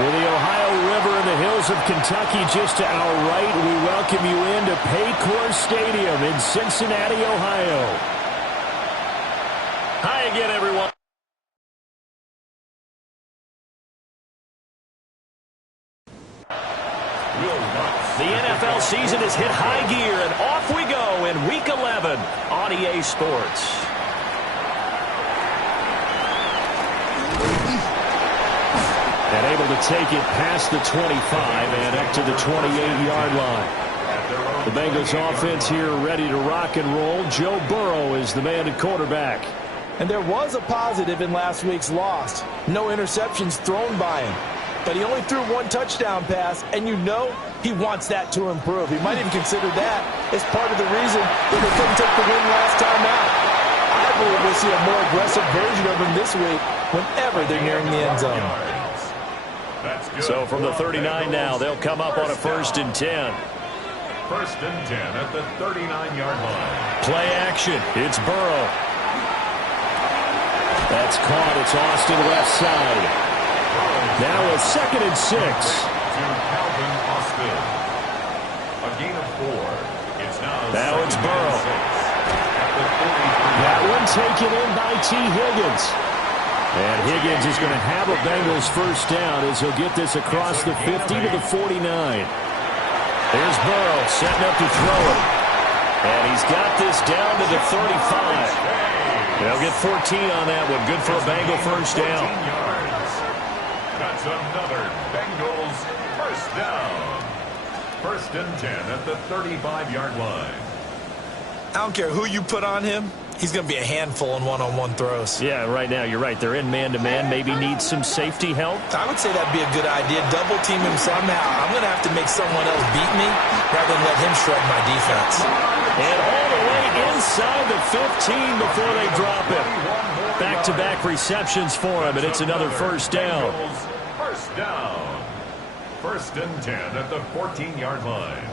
With the Ohio River and the hills of Kentucky just to our right, we welcome you into Paycor Stadium in Cincinnati, Ohio. Hi again, everyone. The NFL season has hit high gear, and off we go in Week 11 on EA Sports. And able to take it past the 25 and up to the 28-yard line. The Bengals offense here ready to rock and roll. Joe Burrow is the man at quarterback. And there was a positive in last week's loss. No interceptions thrown by him. But he only threw one touchdown pass, and you know he wants that to improve. He might even consider that as part of the reason that they couldn't take the win last time out. I believe we'll see a more aggressive version of him this week whenever they're nearing the end zone. So from the 39 now, they'll come up on a 1st and 10. 1st and 10 at the 39-yard line. Play action. It's Burrow. That's caught. It's Austin left side. Now a 2nd and 6. To Calvin Austin. A gain of 4. It's now it's Burrow. At the 43. That one taken in by T. Higgins. And Higgins is going to have a Bengals 1st down as he'll get this across the 50 to the 49. There's Burrow setting up to throw it. And he's got this down to the 35. They'll get 14 on that one. Good for a Bengal 1st down. That's another Bengals 1st down. 1st and 10 at the 35-yard line. I don't care who you put on him. He's going to be a handful in one-on-one throws. Yeah, right now, you're right. They're in man-to-man. Maybe needs some safety help. I would say that'd be a good idea. Double team him somehow. I'm going to have to make someone else beat me rather than let him shred my defense. And all the way inside the 15 before they drop him. Back-to-back receptions for him, and it's another 1st down. 1st down. 1st and 10 at the 14-yard line.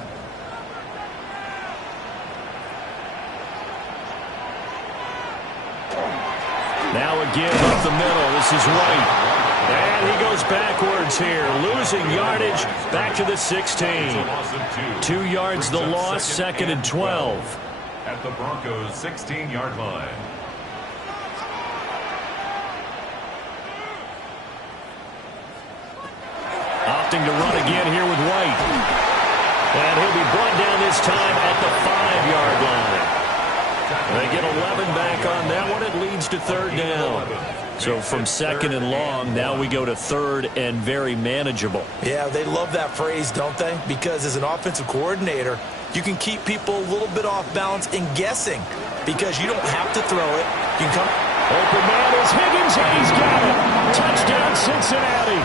Now again up the middle. This is White. And he goes backwards here. Losing yardage back to the 16. 2 yards the loss, 2nd and 12. At the Broncos' 16-yard line. Opting to run again here with White. And he'll be brought down this time at the 5-yard line. They get 11 back on that one. It leads to 3rd down. So from 2nd and long, now we go to 3rd and very manageable. Yeah, they love that phrase, don't they? Because as an offensive coordinator, you can keep people a little bit off balance and guessing because you don't have to throw it. You can come. Open man is Higgins, and he's got it. Touchdown, Cincinnati.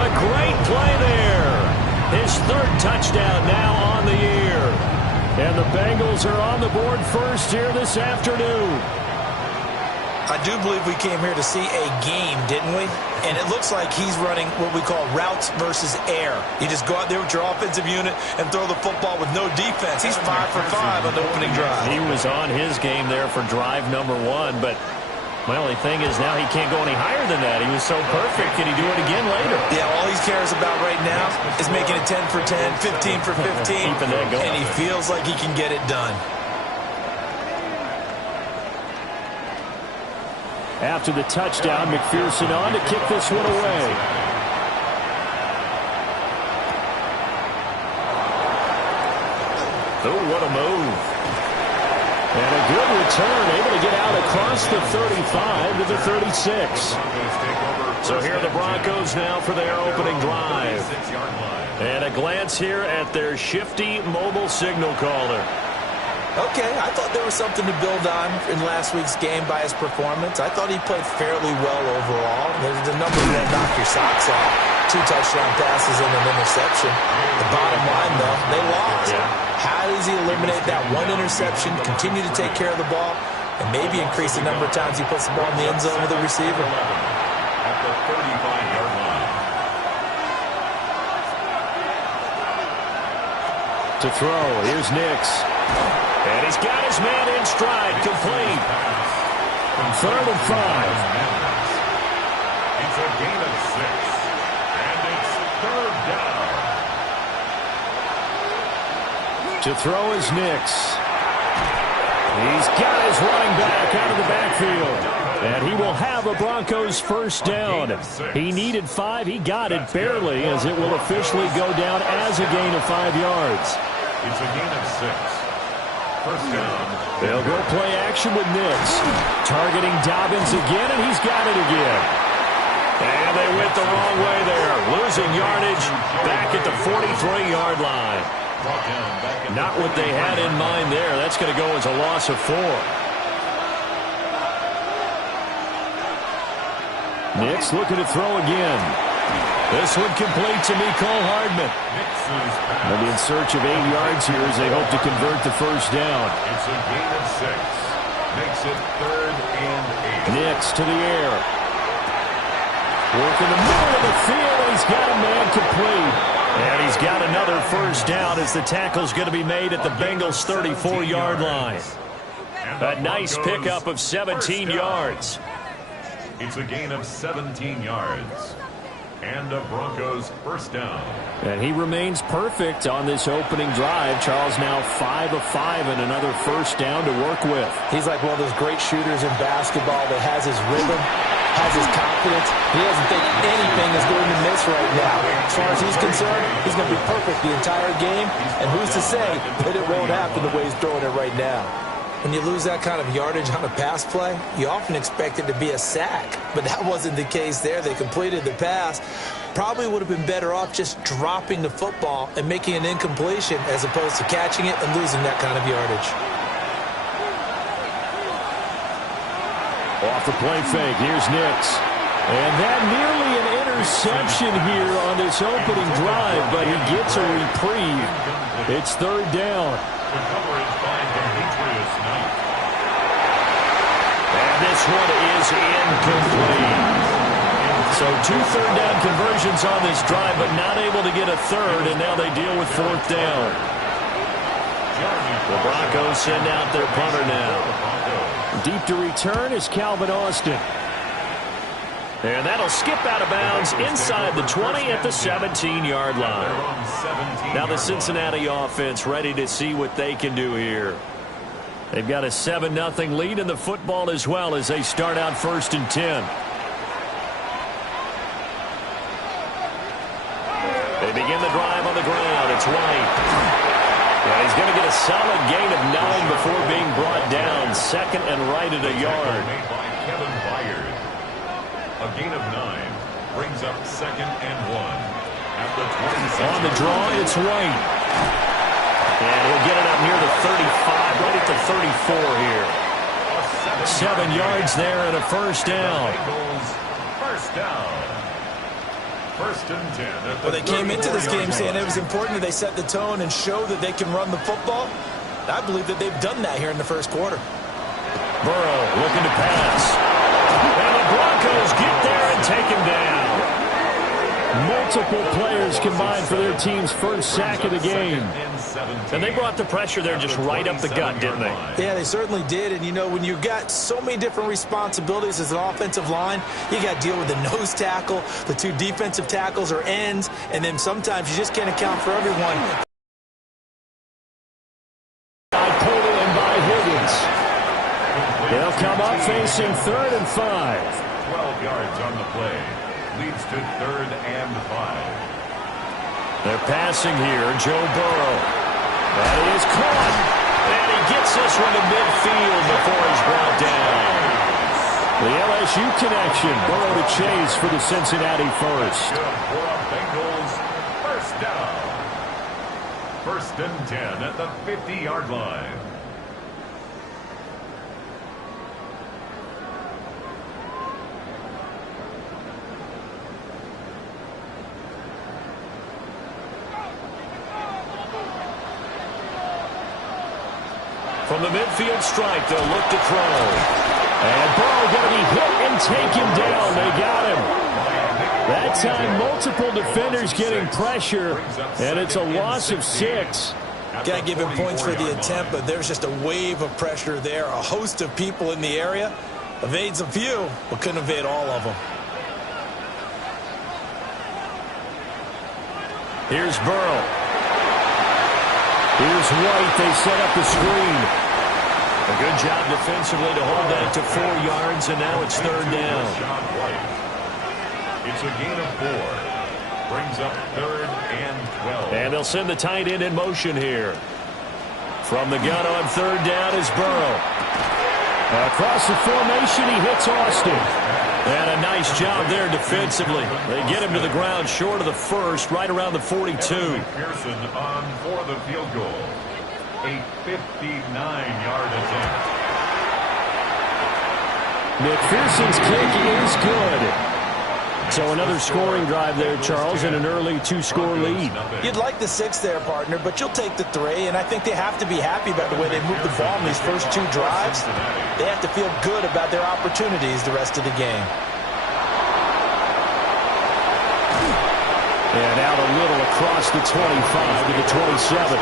A great play there. His 3rd touchdown now on the year. And the Bengals are on the board 1st here this afternoon. I do believe we came here to see a game, didn't we? And it looks like he's running what we call routes versus air. You just go out there with your offensive unit and throw the football with no defense. He's 5 for 5 on the opening drive. He was on his game there for drive number 1, but my only thing is now he can't go any higher than that. He was so perfect. Can he do it again later? Yeah, all he cares about right now is making it 10 for 10, 15 for 15. Keeping that going. And he feels like he can get it done. After the touchdown, McPherson on to kick this one away. Oh, what a move. And a good return, able to get out across the 35 to the 36. So here are the Broncos now for their opening drive. And a glance here at their shifty mobile signal caller. Okay, I thought there was something to build on in last week's game by his performance. I thought he played fairly well overall. There's a number that knock your socks off. 2 touchdown passes and an interception. The bottom line, though, they lost. Yeah. How does he eliminate that 1 interception, continue to take care of the ball, and maybe increase the number of times he puts the ball in the end zone with the receiver? At the 35-yard line. To throw, here's Nix. And he's got his man in stride, complete. 3rd and 5. It's a gain To throw is Nix. He's got his running back out of the backfield. And he will have a Broncos first down. He needed 5. He got it barely, as it will officially go down as a gain of 5 yards. It's a gain of 6. First down. They'll go play action with Nix. Targeting Dobbins again, and he's got it again. And they went the wrong way there. Losing yardage back at the 43-yard line. Not what they had in mind there. That's going to go as a loss of 4. Nix looking to throw again. This one complete to Mecole Hardman. They'll be in search of 8 yards here as they hope to convert the first down. It's a gain of 6. Makes it 3rd and 8. Nix to the air. Work in the middle of the field, and he's got a man complete. And he's got another first down as the tackle's going to be made at the Bengals' 34-yard line. A nice pickup of 17 yards. It's a gain of 17 yards. And a Broncos first down. And he remains perfect on this opening drive. Charles now 5 of 5 and another first down to work with. He's like one of those great shooters in basketball that has his rhythm, has his confidence. He doesn't think anything is going to miss right now. As far as he's concerned, he's going to be perfect the entire game. And who's to say that it won't happen the way he's throwing it right now? When you lose that kind of yardage on a pass play, you often expect it to be a sack. But that wasn't the case there. They completed the pass. Probably would have been better off just dropping the football and making an incompletion as opposed to catching it and losing that kind of yardage. Off the play fake, here's Nix. And that nearly an interception here on this opening drive, but he gets a reprieve. It's 3rd down. The coverage by Demetrius Knight. And this one is incomplete. So 2 third-down conversions on this drive, but not able to get a third, and now they deal with 4th down. The Broncos send out their punter now. Deep to return is Calvin Austin. And that'll skip out of bounds inside the 20 at the 17-yard line. Now the Cincinnati offense ready to see what they can do here. They've got a 7-0 lead in the football as well as they start out 1st and 10. They begin the drive on the ground. It's White. And he's going to get a solid gain of 9 before being brought down. 2nd and right at a yard. Made by Kevin Byard. A gain of 9 brings up 2nd and 1 at the 26. On the draw, it's White. And he'll get it up near the 35, right at the 34 here. 7 yards there and a first down. First down. 1st and 10. Well, they came into this game saying it was important that they set the tone and show that they can run the football. I believe that they've done that here in the first quarter. Burrow looking to pass. And the Broncos get there and take him down. Multiple players combined for their team's first sack of the game. And they brought the pressure there just right up the gut, didn't they? Yeah, they certainly did. And, you know, when you've got so many different responsibilities as an offensive line, you got to deal with the nose tackle, the 2 defensive tackles or ends, and then sometimes you just can't account for everyone. Pulled in by Higgins. They'll come up facing 3rd and 5. 12 yards on the play. Leads to 3rd and 5. They're passing here. Joe Burrow. That is caught. And he gets this one to midfield before he's brought down. The LSU connection. Burrow to chase for the Cincinnati first. For a Bengals first down. 1st and 10 at the 50-yard line. From the midfield stripe, they'll look to throw. And Burrow going to be hit and taken down. They got him. That time, multiple defenders getting pressure, and it's a loss of 6. Got to give him points for the attempt, but there's just a wave of pressure there. A host of people in the area. Evades a few, but couldn't evade all of them. Here's Burrow. Here's White. They set up the screen. A good job defensively to hold that to 4 yards, and now it's third down. It's a gain of 4. Brings up third and 12. And they'll send the tight end in motion here. From the gun on third down is Burrow. Across the formation, he hits Austin. And a nice job there defensively. They get him to the ground short of the first, right around the 42. Pearson on for the field goal. A 59-yard attempt. McPherson's kick is good. So another scoring drive there, Charles, and an early 2-score lead. You'd like the 6 there, partner, but you'll take the 3, and I think they have to be happy about the way they moved the ball in these first 2 drives. They have to feel good about their opportunities the rest of the game. And out a little across the 25 to the 27.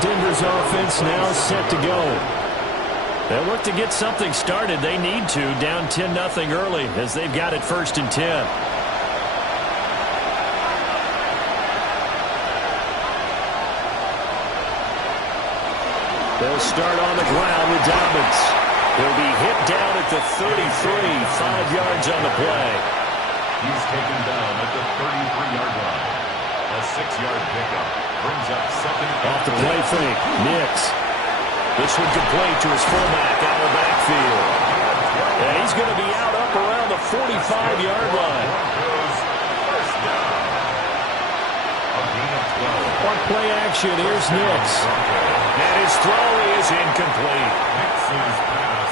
Denver's offense now set to go. They'll look to get something started. They need to, down 10-0 early, as they've got it 1st and 10. They'll start on the ground with Dobbins. He'll be hit down at the 33, 5 yards on the play. He's taken down at the 33-yard line. A 6-yard pickup brings up second. Off the play fake, Nix. This one complete to his fullback out of the backfield. And he's going to be out up around the 45-yard line. On play action, here's Nix. And his throw is incomplete.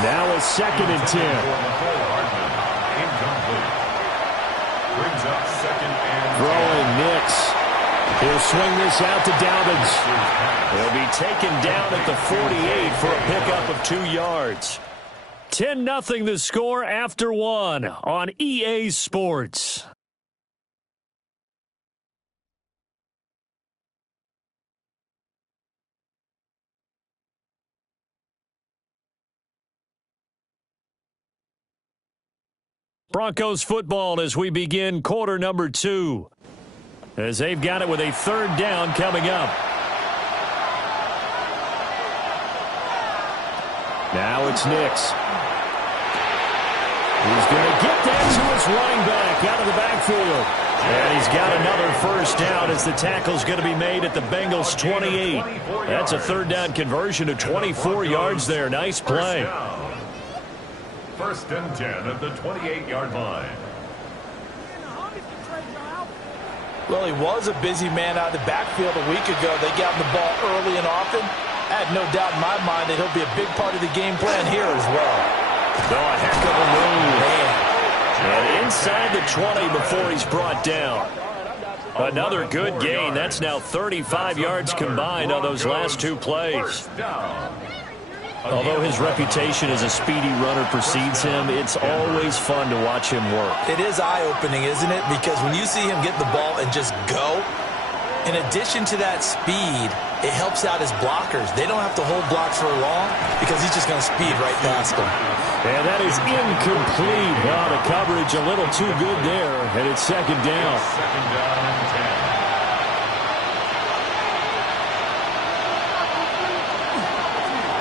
Now a 2nd and 10. Incomplete. Brings up second and Throwing Nix. He'll swing this out to Dobbins. He'll be taken down at the 48 for a pickup of 2 yards. 10-0 the score after 1 on EA Sports. Broncos football as we begin quarter number 2. As they've got it with a 3rd down coming up. Now it's Nix. He's going to get that to his running back out of the backfield. And he's got another 1st down as the tackle's going to be made at the Bengals 28. That's a 3rd down conversion of 24 yards there. Nice play. 1st and 10 at the 28-yard line. Well, he was a busy man out of the backfield a week ago. They got him the ball early and often. I have no doubt in my mind that he'll be a big part of the game plan here as well. Oh, a heck of a move. And inside the 20 before he's brought down. Another good gain. That's now 35 yards combined on those last 2 plays. Although his reputation as a speedy runner precedes him, it's always fun to watch him work. It is eye-opening, isn't it? Because when you see him get the ball and just go, in addition to that speed, it helps out his blockers. They don't have to hold blocks for long because he's just going to speed right past them. And that is incomplete. Well, the coverage a little too good there, and it's 2nd down. 2nd down and 10.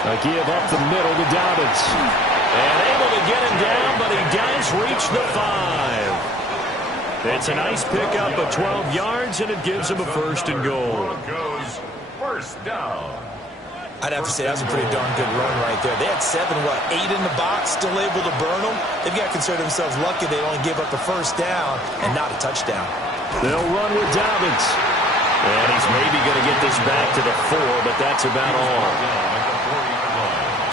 A give up the middle to Dobbins. And able to get him down, but he does reach the 5. It's a nice pickup of 12 yards, and it gives him a 1st and goal. Broncos 1st down. I'd have to say that was a pretty darn good run right there. They had 8 in the box, still able to burn them. They've got to consider themselves lucky they only gave up the 1st down and not a touchdown. They'll run with Dobbins. And he's maybe going to get this back to the 4, but that's about all.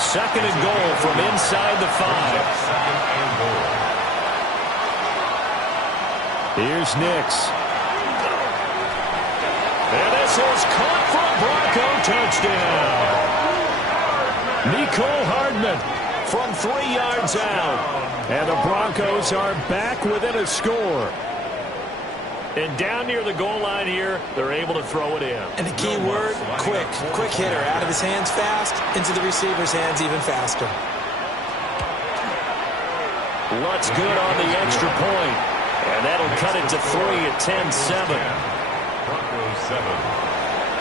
2nd and goal from inside the 5. 2nd and goal. Here's Nix. And this is caught for a Bronco touchdown. Mecole Hardman from 3 yards out. And the Broncos are back within a score. And down near the goal line here, they're able to throw it in. And the key word, quick. Quick hitter. Out of his hands fast, into the receiver's hands even faster. Lutz good on the extra point. And that'll cut it to 3 at 10-7. Broncos 7.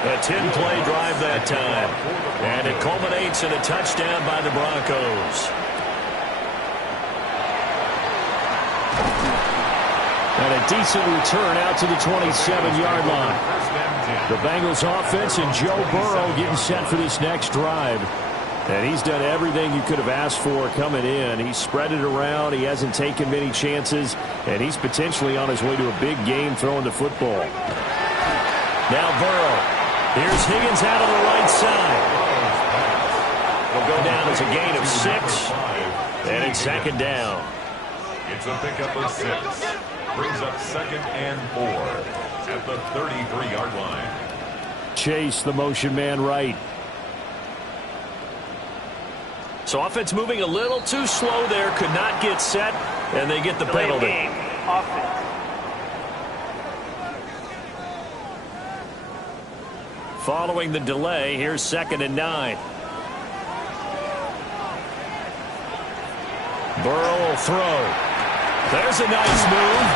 A 10-play drive that time. And it culminates in a touchdown by the Broncos. And a decent return out to the 27-yard line. The Bengals offense and Joe Burrow getting set for this next drive. And he's done everything you could have asked for coming in. He's spread it around. He hasn't taken many chances. And he's potentially on his way to a big game throwing the football. Now Burrow. Here's Higgins out on the right side. Will go down as a gain of 6. And it's second down. It's a pickup of 6. Brings up second and 4 at the 33-yard line. Chase, the motion man right. So offense moving a little too slow there. Could not get set, and they get the penalty. Following the delay, here's second and 9. Burrow will throw. There's a nice move.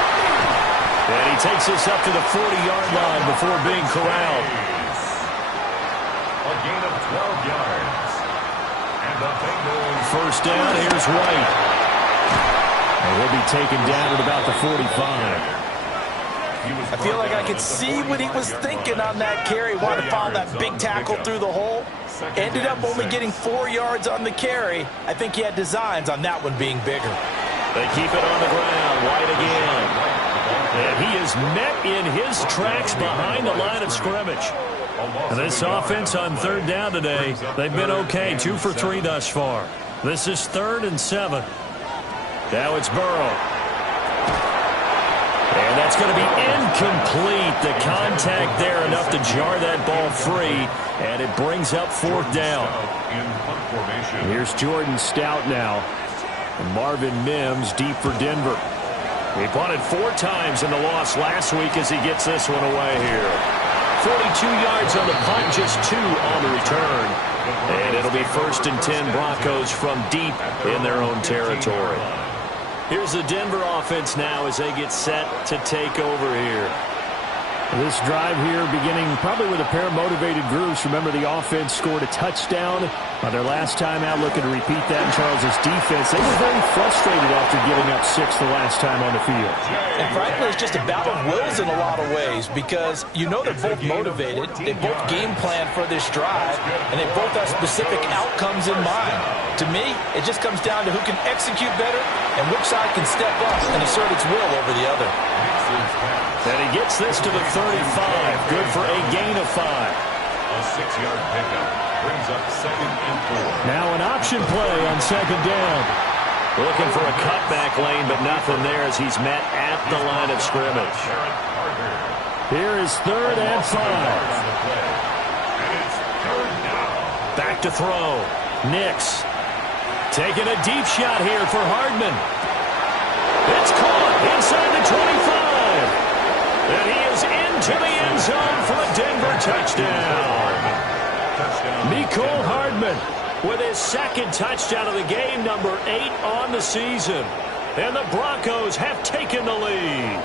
And he takes this up to the 40-yard line before being corralled. A gain of 12 yards. And the Bengals. First down, here's White. And he'll be taken down at about the 45. I feel like I could see what he was thinking on that carry. Wanted to follow that big tackle through the hole. Ended up only getting 4 yards on the carry. I think he had designs on that one being bigger. They keep it on the ground. White again. And he is met in his tracks behind the line of scrimmage. And this offense on third down today, they've been okay. 2 for 3 thus far. This is 3rd and 7. Now it's Burrow. And that's going to be incomplete. The contact there enough to jar that ball free. And it brings up 4th down. Here's Jordan Stout now. And Marvin Mims deep for Denver. He punted 4 times in the loss last week as he gets this one away here. 42 yards on the punt, just 2 on the return. And it'll be 1st and 10 Broncos from deep in their own territory. Here's the Denver offense now as they get set to take over here. This drive here beginning probably with a pair of motivated groups. Remember, the offense scored a touchdown on their last time out, looking to repeat that in Charles' defense. They were very frustrated after giving up 6 the last time on the field. And frankly, it's just a battle of wills in a lot of ways because you know they're both motivated. They both game plan for this drive, and they both have specific outcomes in mind. To me, it just comes down to who can execute better and which side can step up and assert its will over the other. And he gets this to the 35. Good for a gain of 5. A 6-yard pickup brings up second and 4. Now an option play on second down. Looking for a cutback lane, but nothing there as he's met at the line of scrimmage. Here is 3rd and 5. And it's 3rd down. Back to throw. Nix taking a deep shot here for Hardman. It's caught inside the 25. And he is into the end zone for a Denver touchdown. Mecole Hardman with his 2nd touchdown of the game, number 8 on the season. And the Broncos have taken the lead.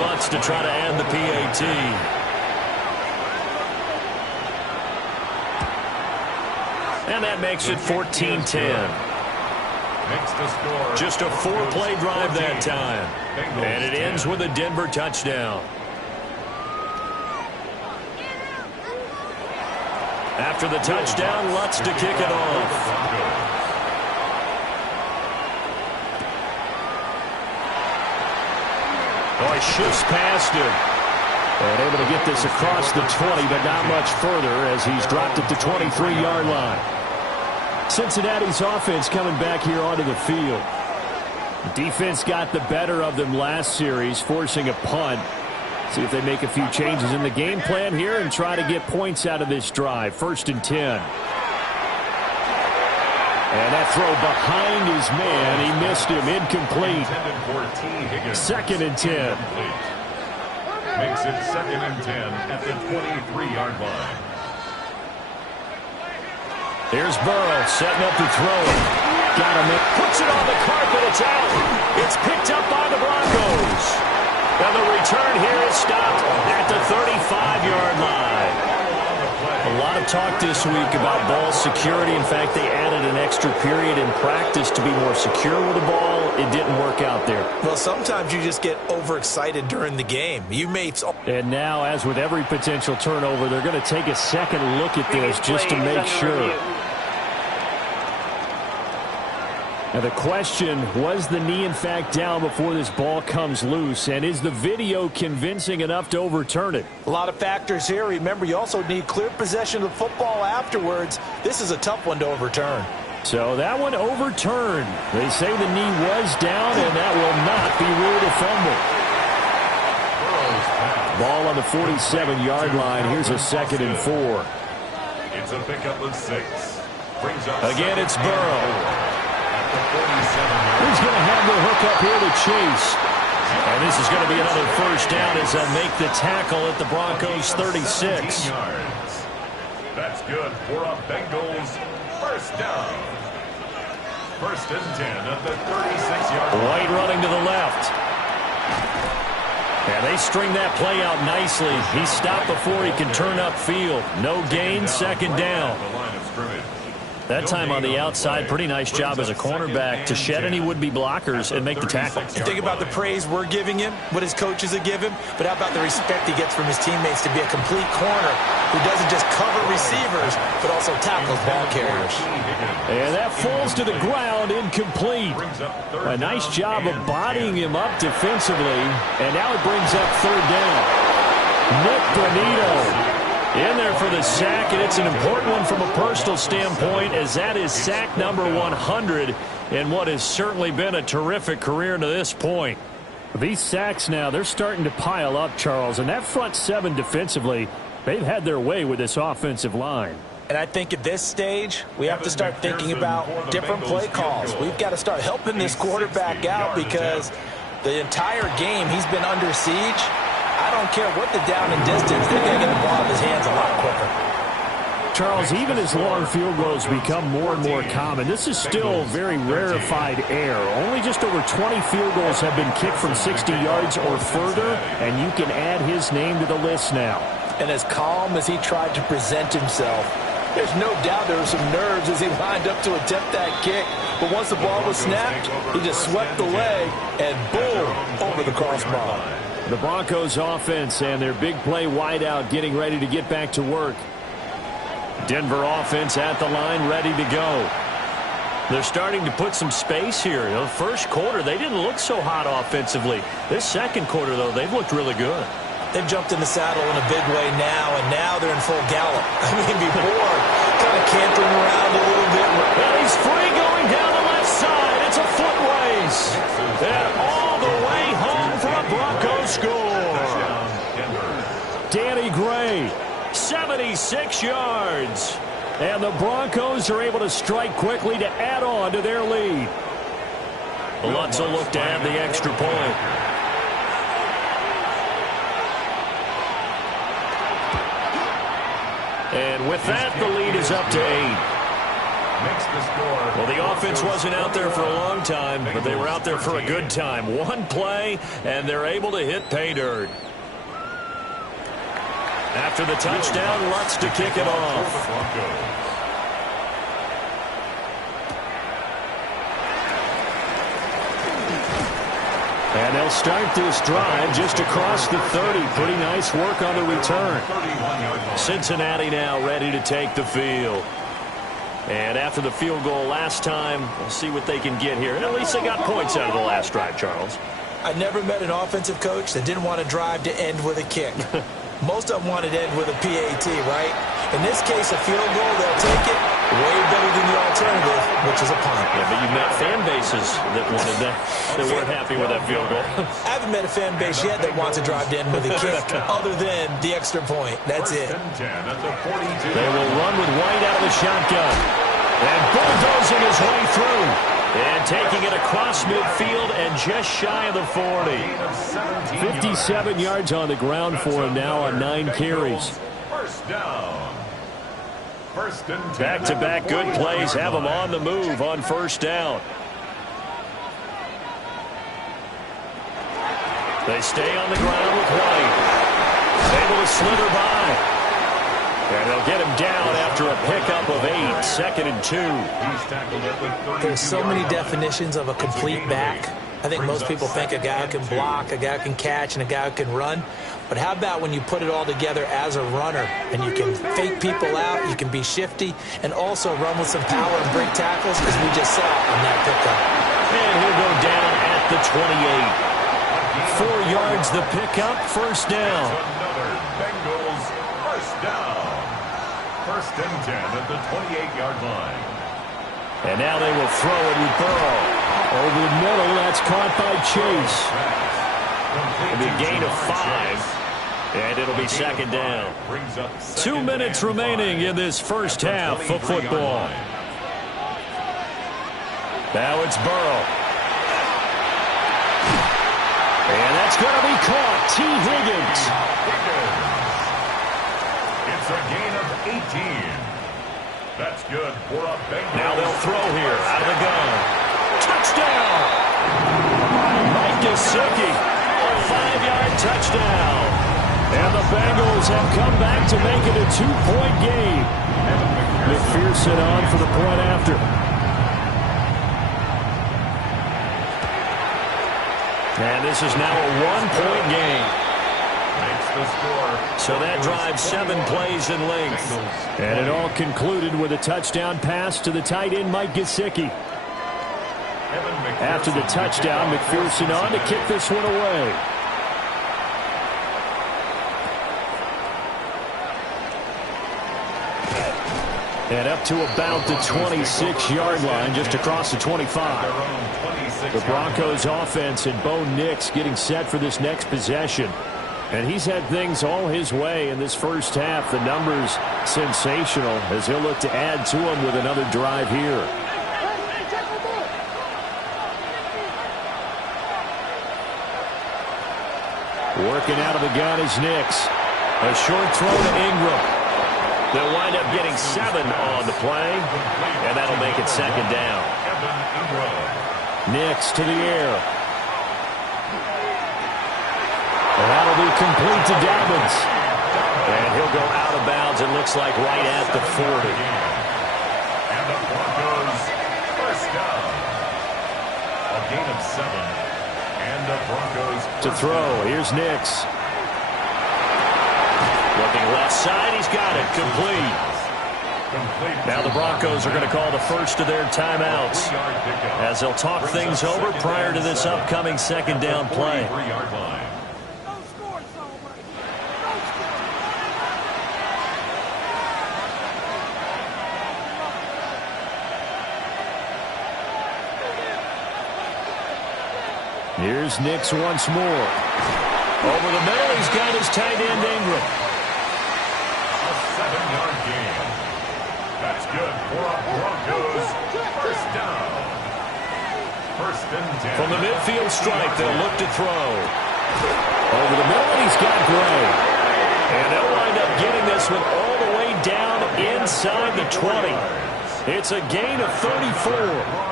Lutz to try to end the PAT. And that makes it 14-10. Just a 4-play drive that time. And it ends with a Denver touchdown. After the touchdown, Lutz to kick it off. Oh, he shifts past him. And able to get this across the 20, but not much further as he's dropped it to 23-yard line. Cincinnati's offense coming back here onto the field. Defense got the better of them last series, forcing a punt. See if they make a few changes in the game plan here and try to get points out of this drive. 1st and 10. And that throw behind his man. He missed him. Incomplete. 2nd and 10. Makes it 2nd and 10 at the 23-yard line. Here's Burrow setting up to throw it. Got him. Puts it on the carpet. It's out. It's picked up by the Broncos. And the return here is stopped at the 35-yard line. talk this week about ball security. In fact, they added an extra period in practice to be more secure with the ball. It didn't work out there. Well, sometimes you just get overexcited during the game. And now, as with every potential turnover, they're going to take a second look at this just to make sure. Now the question, was the knee in fact down before this ball comes loose? And is the video convincing enough to overturn it? A lot of factors here. Remember, you also need clear possession of the football afterwards. This is a tough one to overturn. So that one overturned. They say the knee was down, and that will not be ruled a fumble. Ball on the 47-yard line. Here's a 2nd and 4. It's a pickup of 6. Again, it's Burrow. He's going to have the hook up here to Chase. And this is going to be another first down as they make the tackle at the Broncos 36. That's good for a Bengals first down. 1st and 10 at the 36-yard line. White running to the left. And they string that play out nicely. He stopped before he can turn upfield. No gain, 2nd down. That time on the outside, pretty nice job as a cornerback to shed any would-be blockers and make the tackle. Think about the praise we're giving him, what his coaches have given, but how about the respect he gets from his teammates to be a complete corner who doesn't just cover receivers, but also tackles ball carriers. And that falls to the ground, incomplete. A nice job of bodying him up defensively, and now it brings up 3rd down. Nick Bonito in there for the sack, and it's an important one from a personal standpoint, as that is sack number 100 in what has certainly been a terrific career to this point. These sacks now, they're starting to pile up, Charles, and that front 7 defensively, they've had their way with this offensive line. And I think at this stage, we have to start thinking about different play calls. We've got to start helping this quarterback out because the entire game he's been under siege. I don't care what the down and distance, they're going to get the ball in his hands a lot quicker. Charles, even as long field goals become more and more common, this is still very rarefied air. Only just over 20 field goals have been kicked from 60 yards or further, and you can add his name to the list now. And as calm as he tried to present himself, there's no doubt there were some nerves as he lined up to attempt that kick. But once the ball was snapped, he just swept the leg and boom, over the crossbar. The Broncos offense and their big play wideout getting ready to get back to work. Denver offense at the line, ready to go. They're starting to put some space here. You know, the first quarter, they didn't look so hot offensively. This second quarter, though, they've looked really good. They've jumped in the saddle in a big way now, and now they're in full gallop. I mean, before, kind of cantering around a little bit. And he's free going down the left side. It's a foot race. And all the way home for a Broncos score. Danny Gray, 76 yards. And the Broncos are able to strike quickly to add on to their lead. Lutz will look to add the extra point. And with that, the lead is up to 8. Well, the offense wasn't out there for a long time, but they were out there for a good time. One play, and they're able to hit pay dirt. After the touchdown, Lutz to kick it off. And they'll start this drive just across the 30. Pretty nice work on the return. Cincinnati now ready to take the field. And after the field goal last time, we'll see what they can get here. And at least they got points out of the last drive, Charles. I never met an offensive coach that didn't want to drive to end with a kick. Most of them wanted to end with a PAT, right? In this case, a field goal, they'll take it. Way better than the alternative, which is a punt. Yeah, but you've met fan bases that wanted that, that weren't happy with that field goal. I haven't met a fan base yet that wants to drive to end with a kick other than the extra point. That's it. They will run with White out of the shotgun. And bulldozing his way through. And taking it across midfield and just shy of the 40. 57 yards on the ground for him now on 9 carries. First down. Back-to-back good plays have them on the move on first down. They stay on the ground with White. Able to slither by. And they'll get him down after a pickup of 8, 2nd and 2. There's so many definitions of a complete back. I think most people think a guy who can block, a guy who can catch, and a guy who can run. But how about when you put it all together as a runner, and you can fake people out, you can be shifty, and also run with some power and break tackles, as we just saw on that pickup. And he'll go down at the 28. 4 yards the pickup, first down. Another Bengals first down. First and 10 at the 28-yard line. And now they will throw it with Burrow. Over the middle, that's caught by Chase. It'll be a gain of 5. And it'll be 2nd down. 2 minutes remaining in this first half of football. Now it's Burrow. And that's going to be caught. T. Higgins. It's a gain of 18. That's good for a Bengals. Now they'll throw here out of the gun. Touchdown! Mike Gesicki. A 5-yard touchdown. And the Bengals have come back to make it a 2-point game. McPherson on for the point after. And this is now a 1-point game. Makes the score. So that drives 7 plays in length. And it all concluded with a touchdown pass to the tight end, Mike Gesicki. After the touchdown, McPherson on to kick this one away. And up to about the 26-yard line, just across the 25. The Broncos offense and Bo Nix getting set for this next possession. And he's had things all his way in this first half. The numbers sensational as he'll look to add to them with another drive here. Working out of the gun is Nix. A short throw to Ingram. They'll wind up getting 7 on the play, and that'll make it 2nd down. Nix to the air. And that'll be complete to Dobbins. And he'll go out of bounds, it looks like right at the 40. And the Broncos first down. A gain of 7. And the Broncos To throw, here's Nix. Looking left side, he's got it, complete. Now the Broncos are going to call the first of their timeouts as they'll talk things over prior to this upcoming 2nd down play. Here's Nix once more. Over the middle, he's got his tight end Ingram. A 7-yard gain. That's good for a Broncos first down. First and 10. From the midfield stripe, they'll look to throw. Over the middle, and he's got Gray. And they'll wind up getting this one all the way down inside the 20. It's a gain of 34.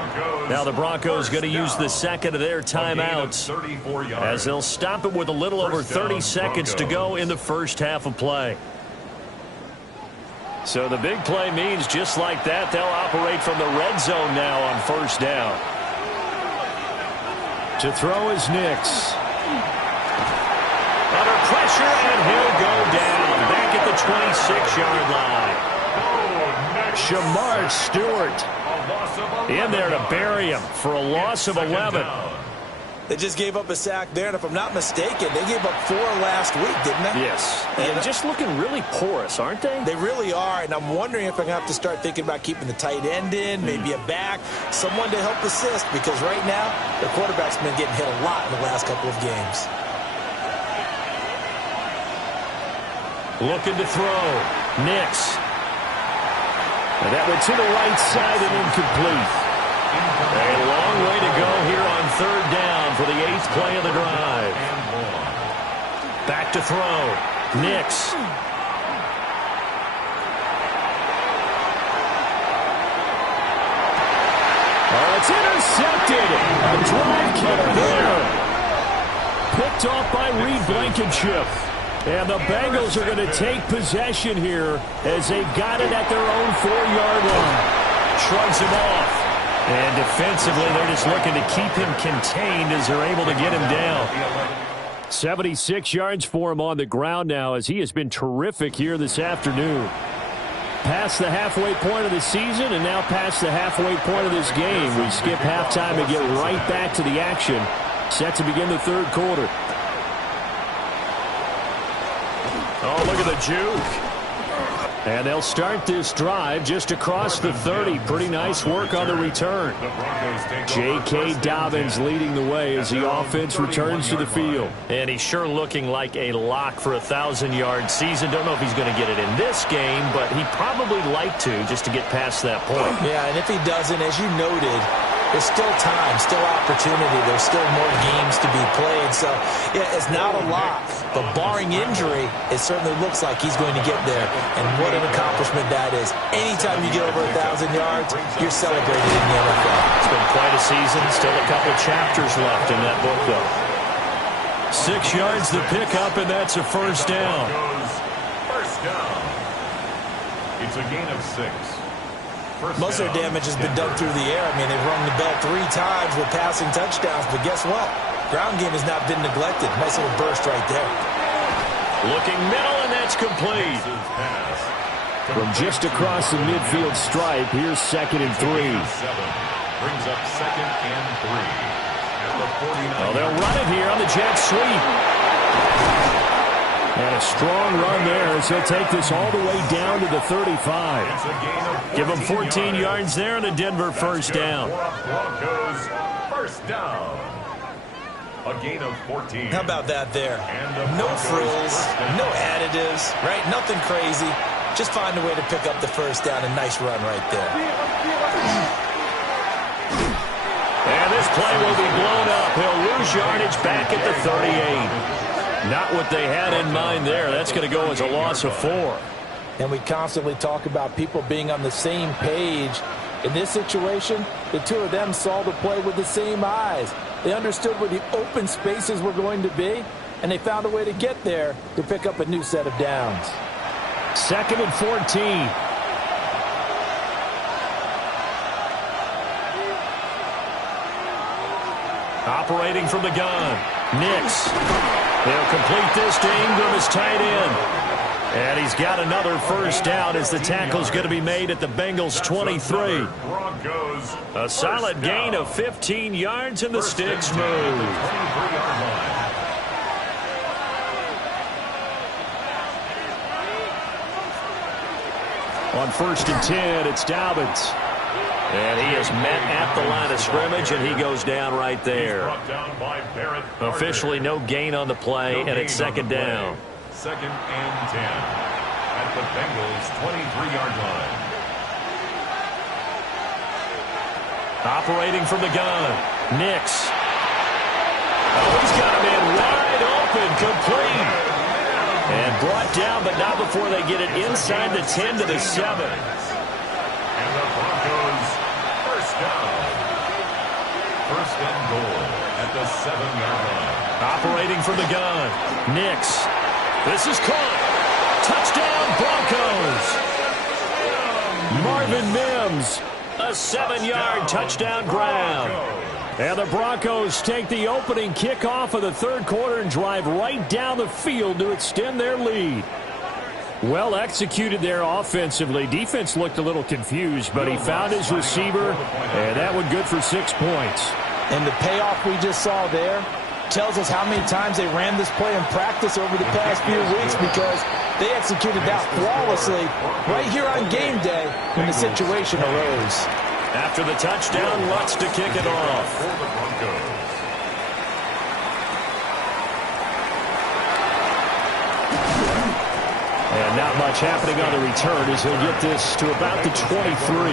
Now the Broncos going to use the second of their timeouts as they'll stop it with a little over 30 seconds to go in the first half of play. So the big play means just like that, they'll operate from the red zone now on first down. To throw is Nix. Under pressure, and he'll go down back at the 26-yard line. Shamar Stewart in there to bury him for a loss of 11. They just gave up a sack there, and if I'm not mistaken, they gave up 4 last week, didn't they? Yes. And just looking really porous, aren't they? They really are, and I'm wondering if I'm going to have to start thinking about keeping the tight end in, maybe a back, someone to help assist, because right now, the quarterback's been getting hit a lot in the last couple of games. Looking to throw. Nix. And that went to the right side and incomplete. A long way to go here on 3rd down for the 8th play of the drive. Back to throw. Nix. Oh, it's intercepted. A drive killer there. Picked off by Reed Blankenship. And the Bengals are going to take possession here as they've got it at their own 4-yard line. Shrugs him off. And defensively, they're just looking to keep him contained as they're able to get him down. 76 yards for him on the ground now as he has been terrific here this afternoon. Past the halfway point of the season and now past the halfway point of this game. We skip halftime and get right back to the action. Set to begin the third quarter. Oh, look at the juke. And they'll start this drive just across the 30. Pretty nice work on the return. J.K. Dobbins leading the way as the offense returns to the field. And he's sure looking like a lock for a 1,000-yard season. Don't know if he's going to get it in this game, but he'd probably like to just to get past that point. Yeah, and if he doesn't, as you noted, there's still time, still opportunity. There's still more games to be played. So, yeah, it's not a lock. But barring injury, it certainly looks like he's going to get there. And what an accomplishment that is. Anytime you get over 1,000 yards, you're celebrated in the NFL. It's been quite a season. Still a couple chapters left in that book, though. 6 yards to pick up, and that's a first down. First down. It's a gain of 6. Most of their damage has been done through the air. I mean, they've rung the bell 3 times with passing touchdowns, but guess what? Ground game has not been neglected. Nice little burst right there. Looking middle, and that's complete. From just across the midfield stripe, here's 2nd and 3. Brings up 2nd and 3. At the 49. Oh, they'll run it here on the jet sweep. And a strong run there as he'll take this all the way down to the 35. Give him 14 yards there and a Denver first down. Broncos first down. A gain of 14. How about that there? No frills, no additives, right? Nothing crazy. Just find a way to pick up the first down. A nice run right there. And this play will be blown up. He'll lose yardage back at the 38. Not what they had in mind there. That's going to go as a loss of 4. And we constantly talk about people being on the same page. In this situation, the two of them saw the play with the same eyes. They understood where the open spaces were going to be, and they found a way to get there to pick up a new set of downs. 2nd and 14. Operating from the gun. Nix. They'll complete this to Ingram as tight end. And he's got another first down as the tackle's going to be made at the Bengals 23. A solid gain of 15 yards and the sticks move. On 1st and 10, it's Dobbins. And he is met at the line of scrimmage, and he goes down right there. Officially no gain on the play, and it's 2nd down. 2nd and 10 at the Bengals 23-yard line. Operating from the gun. Nix. Oh, he's got a man wide open, complete. And brought down, but not before they get it inside the 10 to the 7. And the Broncos first down. 1st and goal at the 7-yard line. Operating from the gun. Nix. This is caught. Touchdown, Broncos. Marvin Mims. A 7-yard touchdown grab. And the Broncos take the opening kickoff of the third quarter and drive right down the field to extend their lead. Well executed there offensively. Defense looked a little confused, but he found his receiver, and that one good for 6 points. And the payoff we just saw there tells us how many times they ran this play in practice over the past few weeks, because they executed that flawlessly right here on game day when the situation arose. After the touchdown, Lutz to kick it off. And not much happening on the return as he'll get this to about the 23.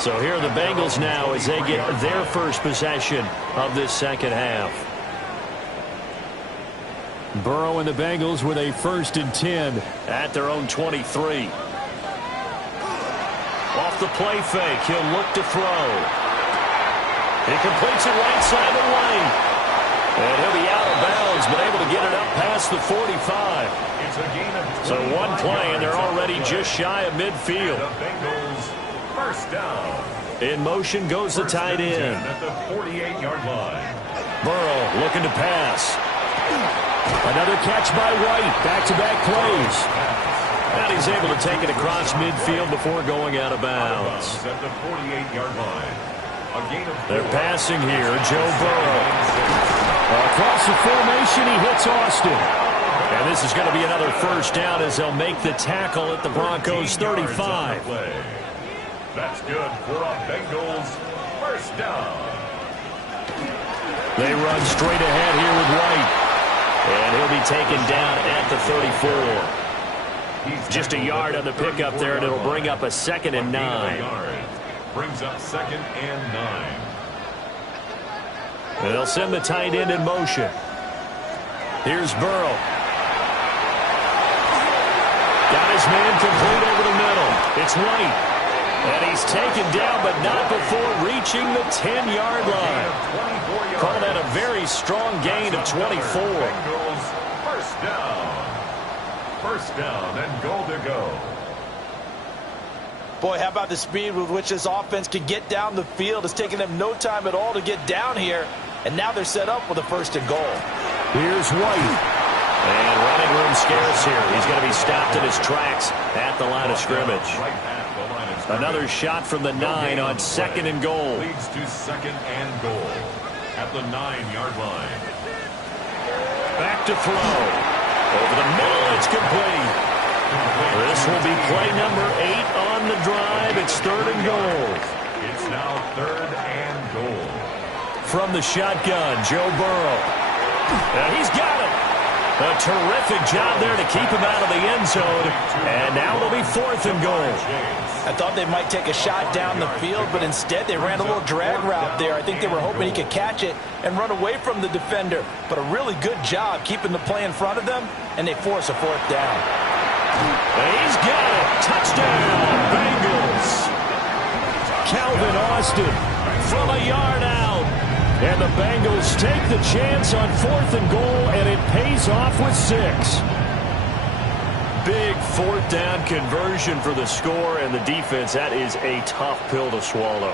So here are the Bengals now as they get their first possession of this second half. Burrow and the Bengals with a 1st and 10 at their own 23. Off the play fake, he'll look to throw. He completes it right side of the lane. And he'll be out of bounds, but able to get it up past across the 45. It's a gain of So one play, and they're already just shy of midfield. The Bengals first down. In motion goes the tight end. At the 48-yard line. Burrow looking to pass. Another catch by White. Back-to-back plays. And he's able to take it across midfield before going out of bounds. At the 48-yard line. A gain of 4. They're passing here. Joe Burrow. Across the formation, he hits Austin. And this is going to be another first down as they'll make the tackle at the Broncos 35. That's good for a Bengals first down. They run straight ahead here with White. And he'll be taken down at the 34. Just a yard on the pickup there, and it'll bring up a 2nd and 9. Brings up 2nd and 9. And they'll send the tight end in motion. Here's Burrow. Got his man complete over the middle. It's White. And he's taken down, but not before reaching the 10-yard line. Call that a very strong gain of 24. Bengals first down. First down and goal to go. Boy, how about the speed with which this offense can get down the field? It's taken them no time at all to get down here. And now they're set up with a 1st and goal. Here's White. And running room scarce here. He's going to be stopped in his tracks at the line of scrimmage. Another shot from the 9 on 2nd and goal. Leads to 2nd and goal at the 9-yard line. Back to throw. Over the middle, it's complete. This will be play number 8 on the drive. It's 3rd and goal. It's now 3rd and goal. From the shotgun, Joe Burrow. And he's got it. A terrific job there to keep him out of the end zone. And now it'll be 4th and goal. I thought they might take a shot down the field, but instead they ran a little drag route there. I think they were hoping he could catch it and run away from the defender. But a really good job keeping the play in front of them, and they force a 4th down. And he's got it. Touchdown, Bengals. Calvin Austin from a yard out. And the Bengals take the chance on 4th and goal, and it pays off with 6. Big 4th down conversion for the score, and the defense, that is a tough pill to swallow.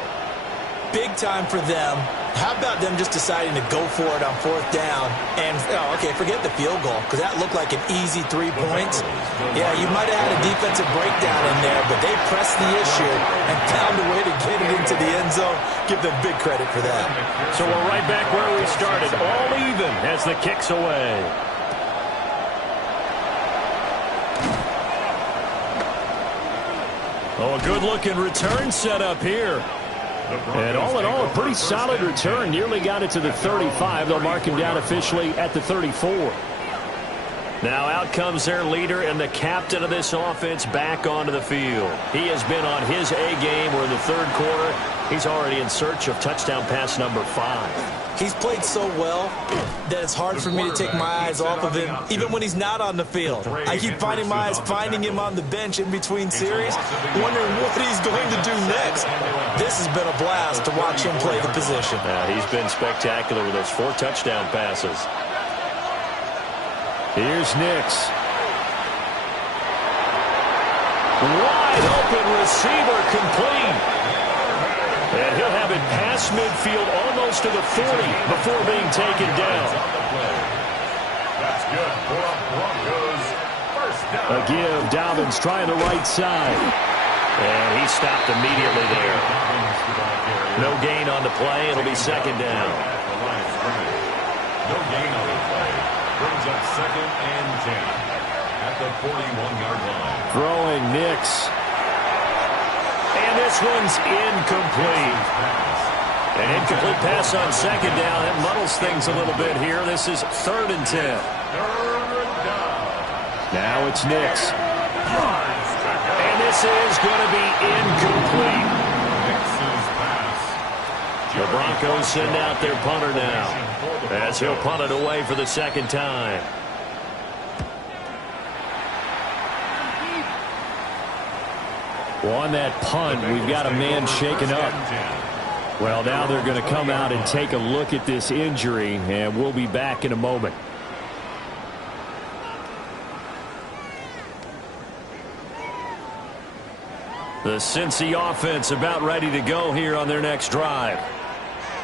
Big time for them. How about them just deciding to go for it on 4th down? And, okay, forget the field goal, because that looked like an easy 3 points. Yeah, you might have had a defensive breakdown in there, but they pressed the issue and found a way to get it into the end zone. Give them big credit for that. So we're right back where we started, all even as the kick's away. Oh, a good-looking return set up here. And all in all, a pretty solid return. Nearly got it to the 35. They'll mark him down officially at the 34. Now out comes their leader and the captain of this offense back onto the field. He has been on his A game. We're in the 3rd quarter. He's already in search of touchdown pass number 5. He's played so well that it's hard for me to take my eyes off of him, even when he's not on the field. I keep finding my eyes finding him on the bench in between series, wondering what he's going to do next. This has been a blast to watch him play the position. He's been spectacular with those 4 touchdown passes. Here's Nix. Wide open receiver complete. And he'll have it past midfield almost to the 40 before being taken down. That's good for a Broncos first down. A give. Dalvin's trying the right side. And he stopped immediately there. No gain on the play. It'll be 2nd down. No gain on the play. Brings up 2nd and 10 at the 41-yard line. Throwing Nix. And this one's incomplete. An incomplete pass on 2nd down. That muddles things a little bit here. This is 3rd and 10. 3rd down. Now it's Nix. And this is going to be incomplete. Nix's pass. The Broncos send out their punter now, as he'll punt it away for the 2nd time. Well, on that punt, we've got a man shaken up. Well, now they're going to come out and take a look at this injury, and we'll be back in a moment. The Cincy offense about ready to go here on their next drive.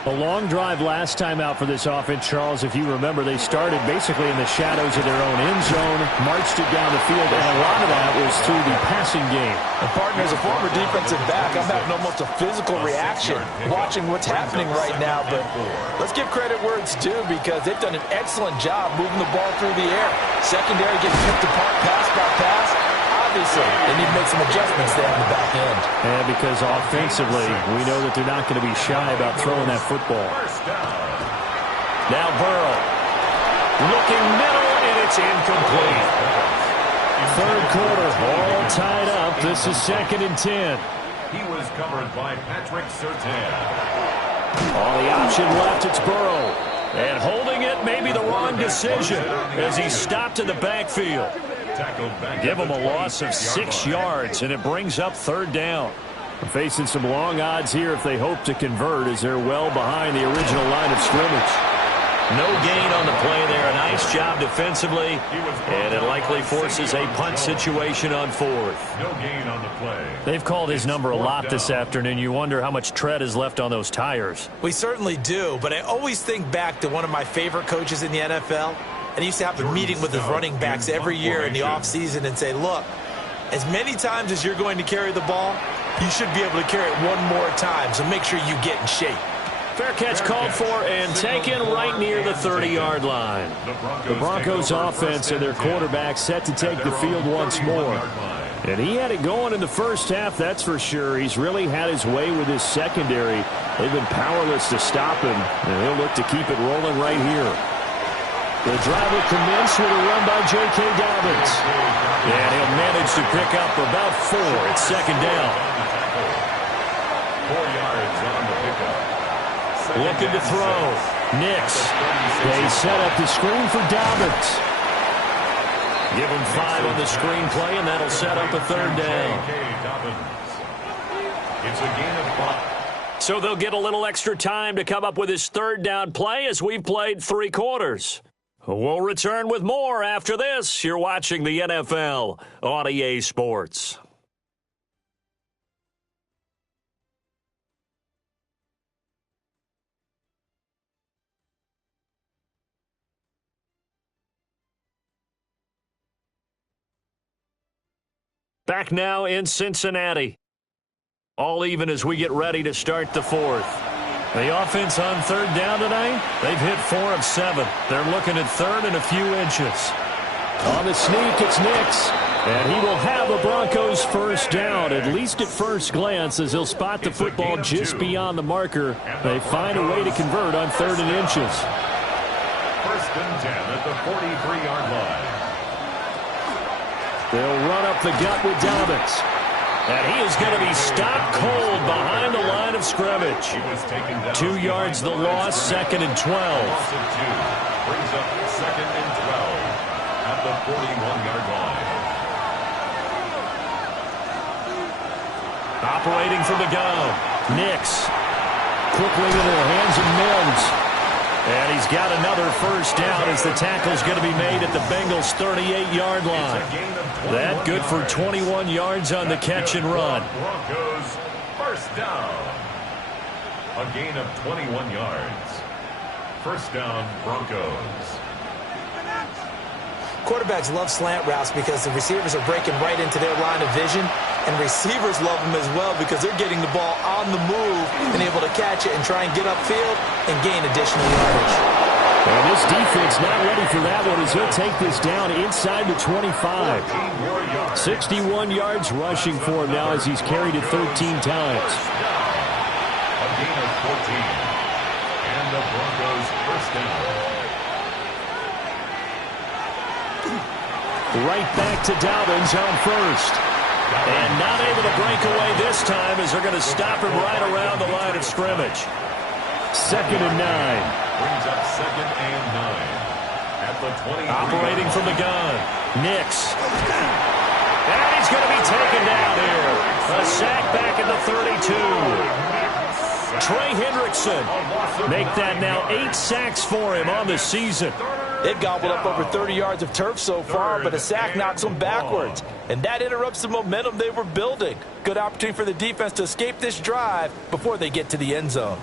A long drive last time out for this offense, Charles. If you remember, they started basically in the shadows of their own end zone, marched it down the field, and a lot of that was through the passing game. And partner, as a former defensive back, I'm having almost a physical reaction watching what's happening right now. But let's give credit where it's due because they've done an excellent job moving the ball through the air. Secondary gets picked apart pass by pass. Obviously, they need to make some adjustments there on the back end. And because offensively, we know that they're not going to be shy about throwing that football. Now Burrow. Looking middle, and it's incomplete. Third quarter, all tied up. This is 2nd and 10. He was covered by Patrick Surtain. On the option left, it's Burrow. And holding it may be the wrong decision as he stopped in the backfield. Give him a loss of 6 yards, and it brings up 3rd down. They're facing some long odds here if they hope to convert as they're well behind the original line of scrimmage. No gain on the play there. A nice job defensively, and it likely forces a punt situation on 4th. No gain on the play. They've called his number a lot this afternoon. You wonder how much tread is left on those tires. We certainly do, but I always think back to one of my favorite coaches in the NFL. And he used to have a meeting with his running backs every year in the offseason and say, look, as many times as you're going to carry the ball, you should be able to carry it one more time, so make sure you get in shape. Fair catch called for and taken right near the 30-yard line. The Broncos offense and their quarterback set to take the field once more. And he had it going in the first half, that's for sure. He's really had his way with his secondary. They've been powerless to stop him, and he'll look to keep it rolling right here. The drive will commence with a run by J.K. Dobbins. And he'll manage to pick up about 4 at 2nd down. 4 yards on the pickup. Looking to throw. Nix. They set up the screen for Dobbins. Give him 5 on the screenplay, and that'll set up a 3rd down. It's a gain of 5. So they'll get a little extra time to come up with his 3rd down play as we've played 3 quarters. We'll return with more after this. You're watching the NFL on EA Sports. Back now in Cincinnati. All even as we get ready to start the 4th. The offense on 3rd down tonight, they've hit 4 of 7. They're looking at 3rd and a few inches. On the sneak, it's Nix. And he will have a Broncos 1st down, at least at first glance, as he'll spot the football just beyond the marker. They find a way to convert on 3rd and inches. 1st and 10 at the 43-yard line. They'll run up the gut with Dobbins. And he is going to be stopped cold behind the line of scrimmage. 2 yards the loss, 2nd and 12. Loss of 2 brings up 2nd and 12 at the 41-yard line. Operating from the gun, Nix. Quickly into the hands of Mims. And he's got another 1st down as the tackle's going to be made at the Bengals' 38-yard line. That good for 21 yards on the catch and run. Broncos 1st down. A gain of 21 yards. 1st down, Broncos. Quarterbacks love slant routes because the receivers are breaking right into their line of vision, and receivers love them as well because they're getting the ball on the move and able to catch it and try and get upfield and gain additional yardage. And this defense not ready for that one as he'll take this down inside the 25. 61 yards rushing for him now as he's carried it 13 times. A gain of 14. And the Broncos 1st down. Right back to Dobbins on 1st. And not able to break away this time as they're going to stop him right around the line of scrimmage. 2nd and 9. Brings up 2nd and 9. At the 20. Operating from the gun. Nix. And he's going to be taken down here. A sack back at the 32. Trey Hendrickson. Make that now 8 sacks for him on the season. They've gobbled up over 30 yards of turf so far, but a sack knocks them backwards. And that interrupts the momentum they were building. Good opportunity for the defense to escape this drive before they get to the end zone.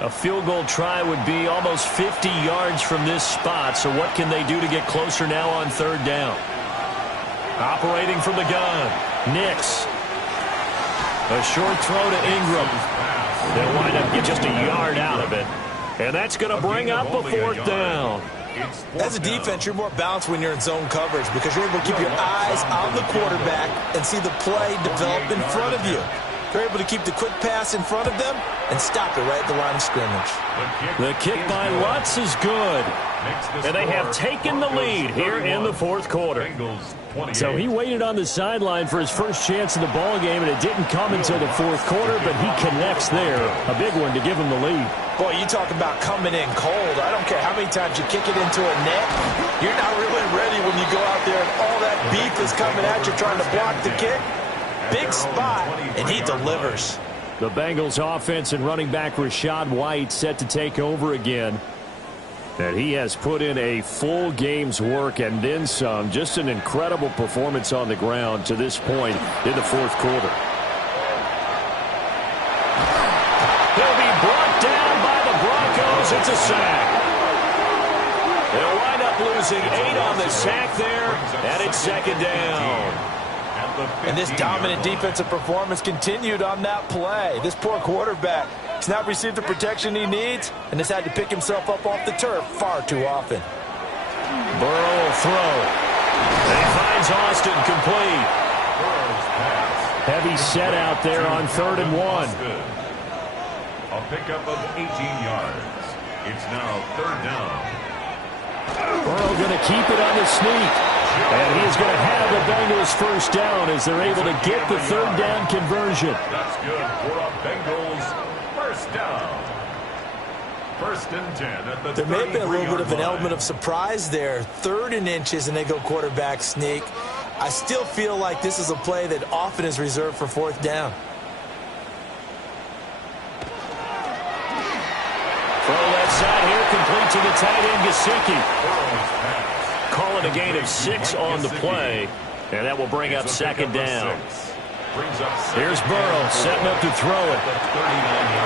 A field goal try would be almost 50 yards from this spot. So what can they do to get closer now on third down? Operating from the gun, Nix. A short throw to Ingram. They'll wind up getting just a yard out of it. And that's going to bring up a fourth down. As a defense, you're more balanced when you're in zone coverage because you're able to keep your eyes on the quarterback and see the play develop in front of you. They're able to keep the quick pass in front of them and stop it right at the line of scrimmage. The kick by Lutz is good. And they have taken the lead here in the fourth quarter. So he waited on the sideline for his first chance in the ball game, and it didn't come until the fourth quarter, but he connects there. A big one to give him the lead. Boy, you talk about coming in cold. I don't care how many times you kick it into a net. You're not really ready when you go out there and all that beef is coming at you trying to block the kick. Big spot, and he delivers. The Bengals offense and running back Rachaad White set to take over again. And he has put in a full game's work and then some. Just an incredible performance on the ground to this point in the fourth quarter. He'll be brought down by the Broncos. It's a sack. They'll wind up losing 8 on the sack there, and it's second down. And this dominant defensive performance continued on that play. This poor quarterback has not received the protection he needs and has had to pick himself up off the turf far too often. Burrow will throw. And he finds Austin complete. Heavy set out there on 3rd and 1. A pickup of 18 yards. It's now 3rd down. Burrow going to keep it on the sneak. And he's going to have the Bengals first down as they're able to get the 3rd down conversion. That's good for a Bengals first down. 1st and 10 at the 33-yard line. There may have been a little bit of an element of surprise there. 3rd and inches and they go quarterback sneak. I still feel like this is a play that often is reserved for 4th down. Throw that side here, complete to the tight end, Gesicki. Call it a gain of 6 on the play, and that will bring up 2nd down. Here's Burrow setting up to throw it.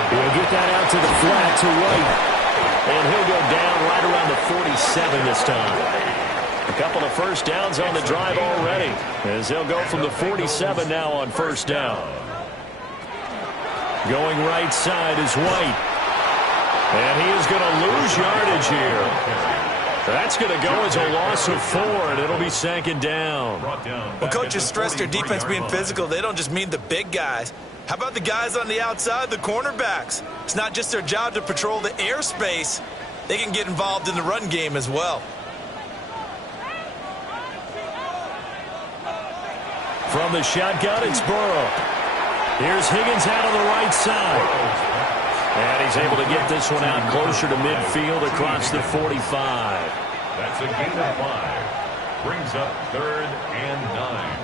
He'll get that out to the flat to White, and he'll go down right around the 47 this time. A couple of first downs on the drive already, as they'll go from the 47 now on 1st down. Going right side is White, and he is going to lose yardage here. That's going to go as a loss of 4, and it'll be 2nd down. When coaches stress their defense being physical, they don't just mean the big guys. How about the guys on the outside, the cornerbacks? It's not just their job to patrol the airspace. They can get involved in the run game as well. From the shotgun, it's Burrow. Here's Higgins out on the right side. And he's able to get this one out closer to midfield across the 45. That's a gain of 5. Brings up 3rd and 9.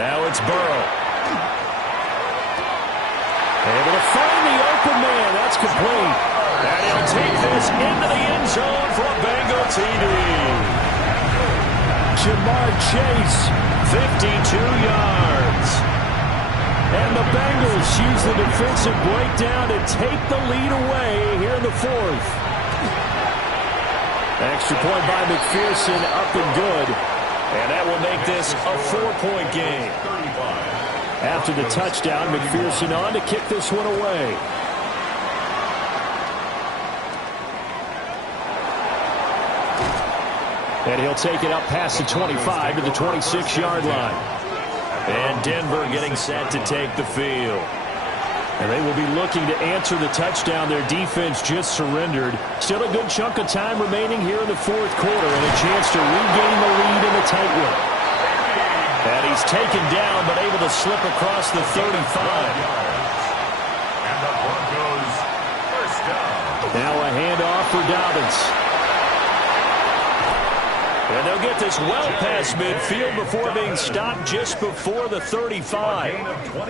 Now it's Burrow. Able to find the open man. That's complete. And he'll take this into the end zone for a Bengal TD. Ja'Marr Chase, 52 yards. And the Bengals use the defensive breakdown to take the lead away here in the 4th. Extra point by McPherson, up and good. And that will make this a 4-point game. After the touchdown, McPherson on to kick this one away. And he'll take it up past the 25 to the 26-yard line. And Denver getting set to take the field. And they will be looking to answer the touchdown their defense just surrendered. Still a good chunk of time remaining here in the 4th quarter and a chance to regain the lead in a tight one. And he's taken down but able to slip across the 35. And the Broncos first down. Now a handoff for Dobbins. And they'll get this well past midfield before being stopped just before the 35.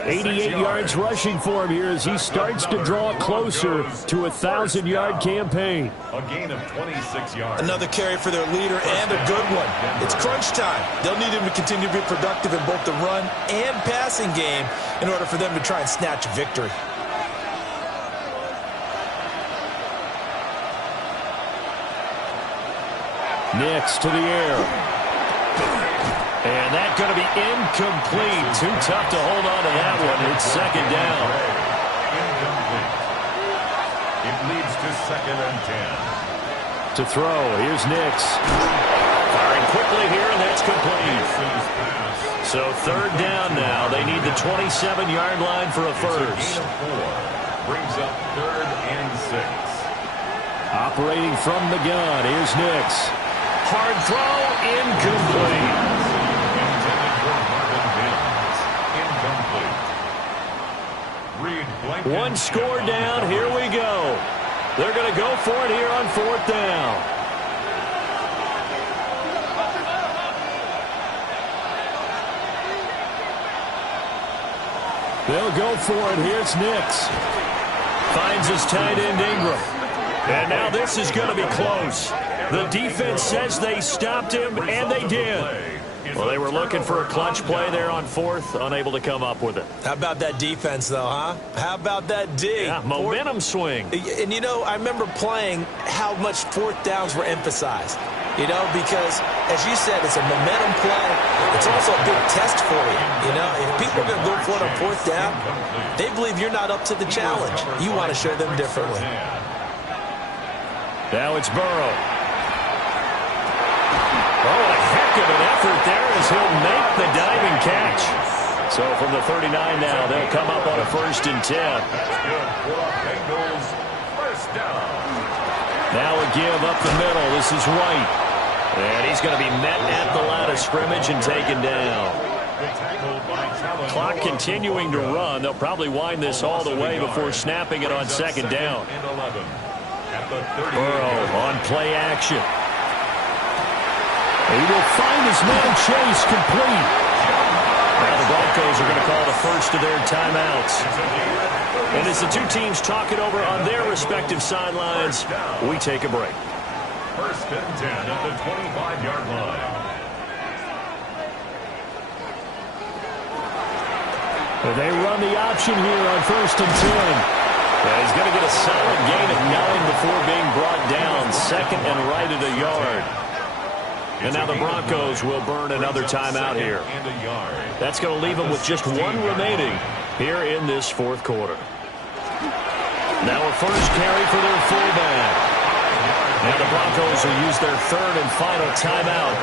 88 yards rushing for him here as he starts to draw closer to a 1,000-yard campaign. A gain of 26 yards. Another carry for their leader, and a good one. It's crunch time. They'll need him to continue to be productive in both the run and passing game in order for them to try and snatch a victory. Nix to the air. And that's going to be incomplete. Too tough to hold on to that one. It's second down. Incomplete. It leads to 2nd and 10. To throw, here's Nix. Firing quickly here, and that's complete. So 3rd down now. They need the 27-yard line for a first. Gain of 4. Brings up 3rd and 6. Operating from the gun, here's Nix. Hard throw, incomplete. Intended for Marvin Mims. Incomplete. Reed Blankenship. One score down, here we go. They're going to go for it here on 4th down. They'll go for it. Here's Nix. Finds his tight end Ingram. And now this is going to be close. The defense says they stopped him, and they did. Well, they were looking for a clutch play there on 4th, unable to come up with it. How about that defense, though, huh? How about that D? Yeah, momentum swing. And, you know, I remember playing how much 4th downs were emphasized. You know, because, as you said, it's a momentum play. It's also a big test for you. You know, if people are going to go for it on 4th down, they believe you're not up to the challenge. You want to show them differently. Now it's Burrow. Oh, a heck of an effort there as he'll make the diving catch. So from the 39 now, they'll come up on a 1st and 10. That's good for Bengals. 1st down. Now a give up the middle. This is White. And he's going to be met at the line of scrimmage and taken down. Clock continuing to run. They'll probably wind this all the way before snapping it on 2nd down. Burrow on play action. He will find his man Chase complete. Now the Broncos are going to call the first of their timeouts. And as the two teams talk it over on their respective sidelines, we take a break. 1st and 10 at the 25-yard line. They run the option here on 1st and 10. He's going to get a solid gain of 9 before being brought down. 2nd and right at a yard. And now the Broncos will burn another timeout here. That's going to leave them with just 1 remaining here in this 4th quarter. Now a first carry for their fullback. Now the Broncos will use their 3rd and final timeout.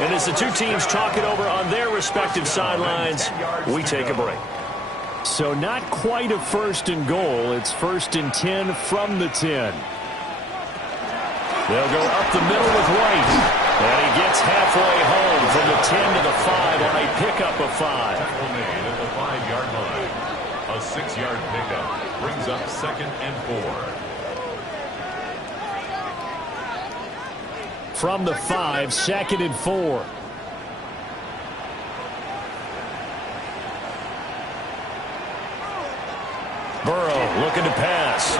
And as the two teams talk it over on their respective sidelines, we take a break. So not quite a 1st and goal. It's 1st and 10 from the 10. They'll go up the middle with White. And he gets halfway home from the 10 to the 5 on a pickup of 5. Tackle made at the 5-yard line. A 6-yard pickup brings up 2nd and 4. From the 5, 2nd and 4. Burrow looking to pass.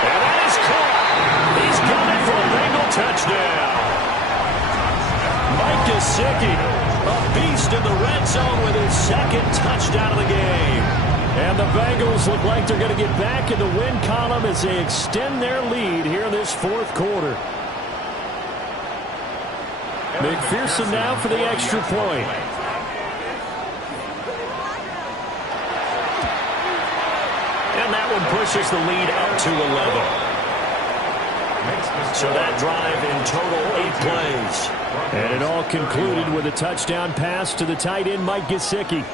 And that is caught. He's got it for a Bengal touchdown. Mike Gesicki, a beast in the red zone with his 2nd touchdown of the game. And the Bengals look like they're going to get back in the win column as they extend their lead here in this 4th quarter. McPherson now for the extra point. And that one pushes the lead up to 11. So that drive in total 8 plays. And it all concluded with a touchdown pass to the tight end Mike Gesicki.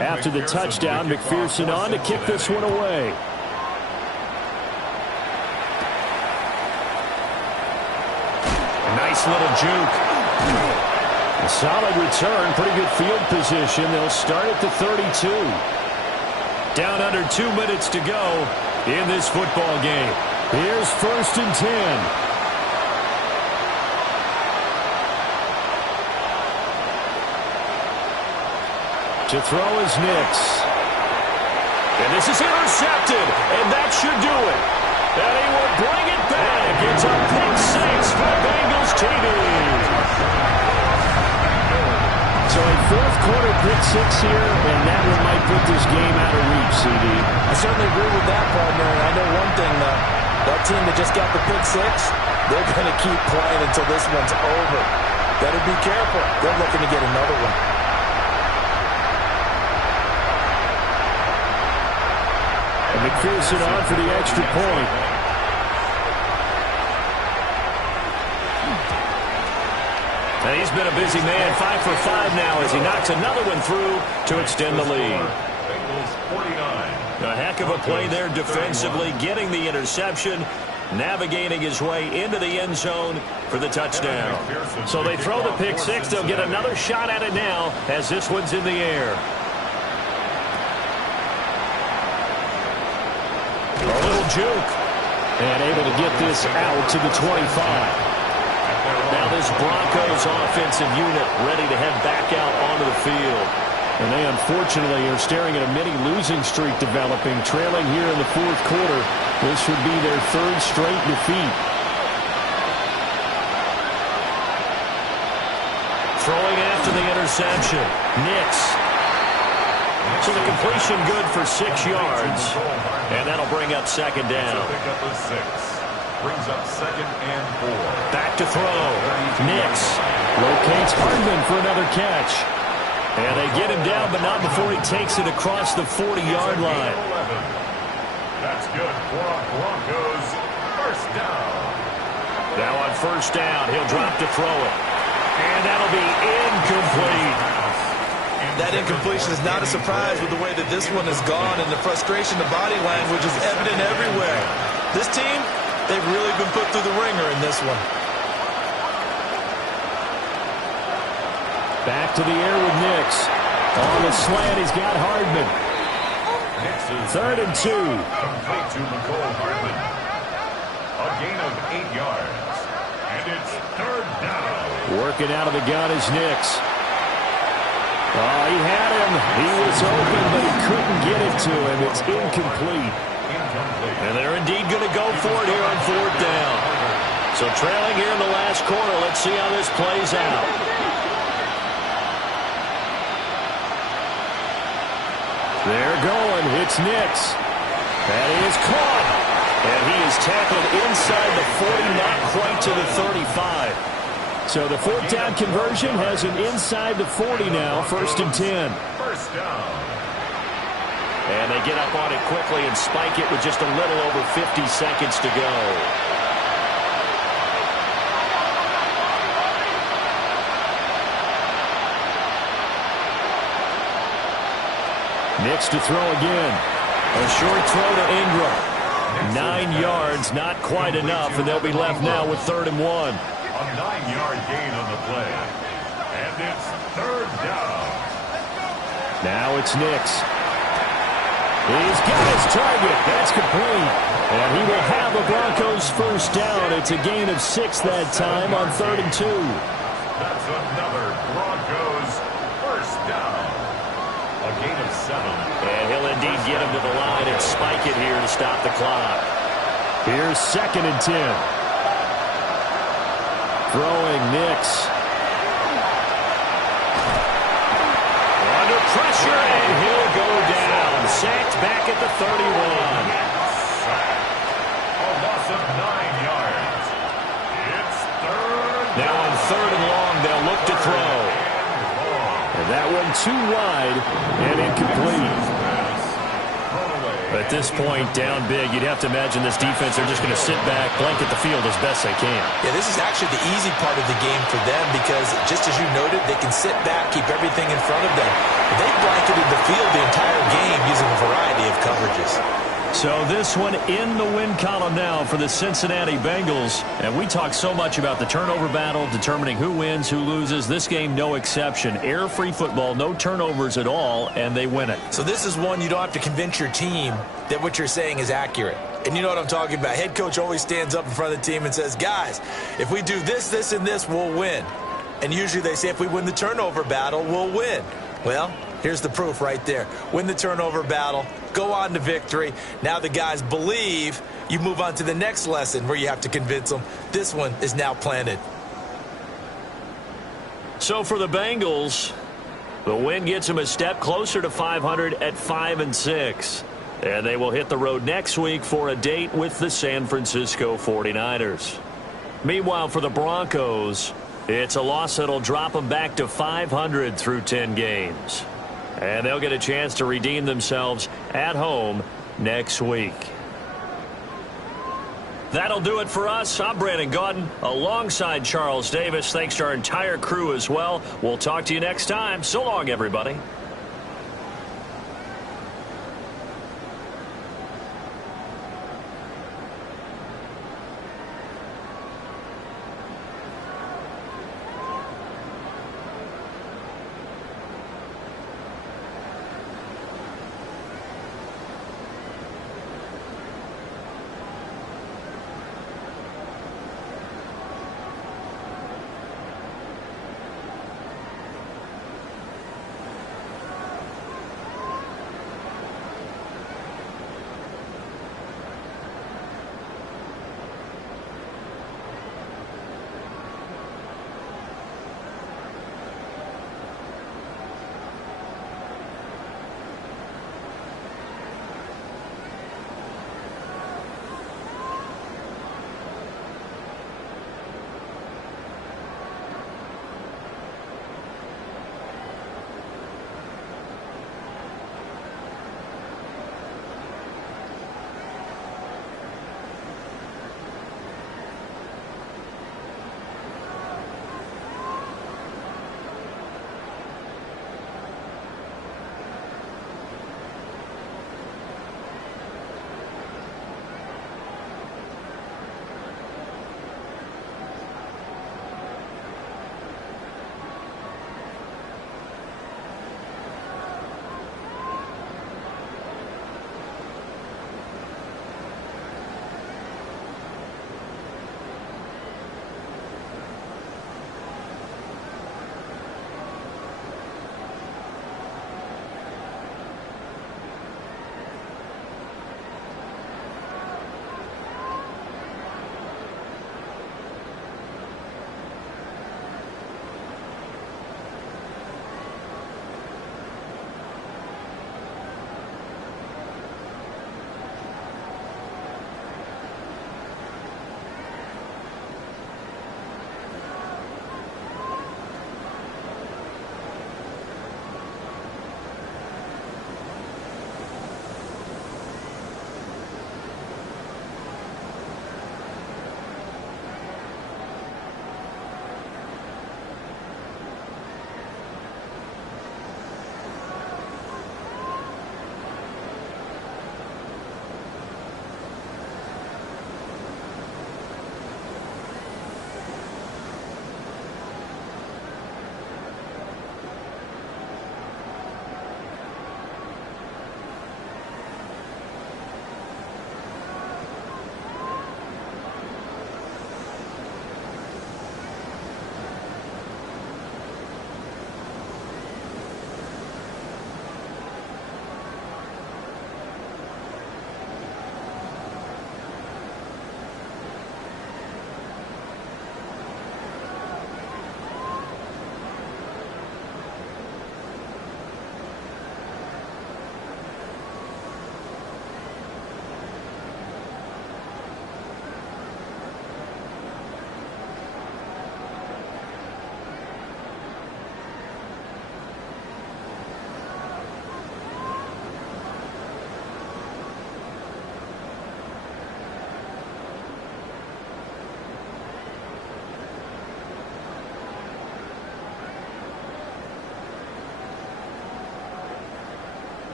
After the touchdown, McPherson on to kick this one away. Nice little juke. A solid return, pretty good field position. They'll start at the 32. Down under 2 minutes to go in this football game. Here's 1st and 10. To throw is Nix. And this is intercepted, and that should do it. And he will bring it back. It's a pick six for Bengals TV. So a fourth quarter pick six here, and that one might put this game out of reach, CD. I certainly agree with that, partner. And I know one thing, though. That team that just got the pick six, they're going to keep playing until this one's over. Better be careful. They're looking to get another one. And McPherson on for the extra point. And he's been a busy man, 5 for 5 now as he knocks another one through to extend the lead. A heck of a play there defensively, getting the interception, navigating his way into the end zone for the touchdown. So they throw the pick six. They'll get another shot at it now as this one's in the air. A little juke. And able to get this out to the 25. Now this Broncos offensive unit ready to head back out onto the field. And they unfortunately are staring at a mini losing streak developing, trailing here in the fourth quarter. This would be their third straight defeat. Throwing after the interception. Nix. So the completion good for 6 yards. And that'll bring up second down. Brings up 2nd and 4. Back to throw. Nix locates Hardman for another catch. And they get him down, but not before he takes it across the 40-yard line. That's good for a Broncos first down. Now on first down, he'll drop to throw it. And that'll be incomplete. That incompletion is not a surprise with the way that this one has gone, and the frustration, the body language is evident everywhere. This team, they've really been put through the ringer in this one. Back to the air with Nix. On the slant, he's got Hardman. 3rd and 2. Complete to Mecole Hardman. A gain of 8 yards. And it's 3rd down. Working out of the gun is Nix. Oh, he had him. He was open, but he couldn't get it to him. It's incomplete. And they're indeed going to go for it here on 4th down. So trailing here in the last quarter. Let's see how this plays out. They're going. It's Nix. That is caught. And he is tackled inside the 40, not quite to the 35. So the 4th down conversion has him inside the 40 now, 1st and 10. First down. And they get up on it quickly and spike it with just a little over 50 seconds to go. Nix to throw again. A short throw to Ingram. 9 yards, not quite enough, and they'll be left now with 3rd and 1. A 9-yard gain on the play. And it's 3rd down. Now it's Nix. He's got his target. That's complete. And he will have the Broncos first down. It's a gain of 6 that time on 3rd and 2. That's another Broncos first down. A gain of 7. And he'll indeed get him to the line and spike it here to stop the clock. Here's 2nd and 10. Throwing Nix. Under pressure, and he'll go down. Sacked back at the 31. A loss of 9 yards. It's 3rd. Now on 3rd and long, they'll look to throw. And that one too wide and incomplete. At this point, down big, you'd have to imagine this defense are just going to sit back, blanket the field as best they can. Yeah, this is actually the easy part of the game for them because, just as you noted, they can sit back, keep everything in front of them. They blanketed the field the entire game using a variety of coverages. So this one in the win column now for the Cincinnati Bengals. And we talk so much about the turnover battle, determining who wins, who loses. This game, no exception. Error-free football, no turnovers at all, and they win it. So this is one you don't have to convince your team that what you're saying is accurate. And you know what I'm talking about. Head coach always stands up in front of the team and says, guys, if we do this, this, and this, we'll win. And usually they say if we win the turnover battle, we'll win. Well, Here's the proof right there. Win the turnover battle, go on to victory. Now the guys believe. You move on to the next lesson where you have to convince them. This one is now planted. So for the Bengals, the win gets them a step closer to 500 at 5-6. And they will hit the road next week for a date with the San Francisco 49ers. Meanwhile, for the Broncos, it's a loss that'll drop them back to 500 through 10 games. And they'll get a chance to redeem themselves at home next week. That'll do it for us. I'm Brandon Gaudin alongside Charles Davis. Thanks to our entire crew as well. We'll talk to you next time. So long, everybody.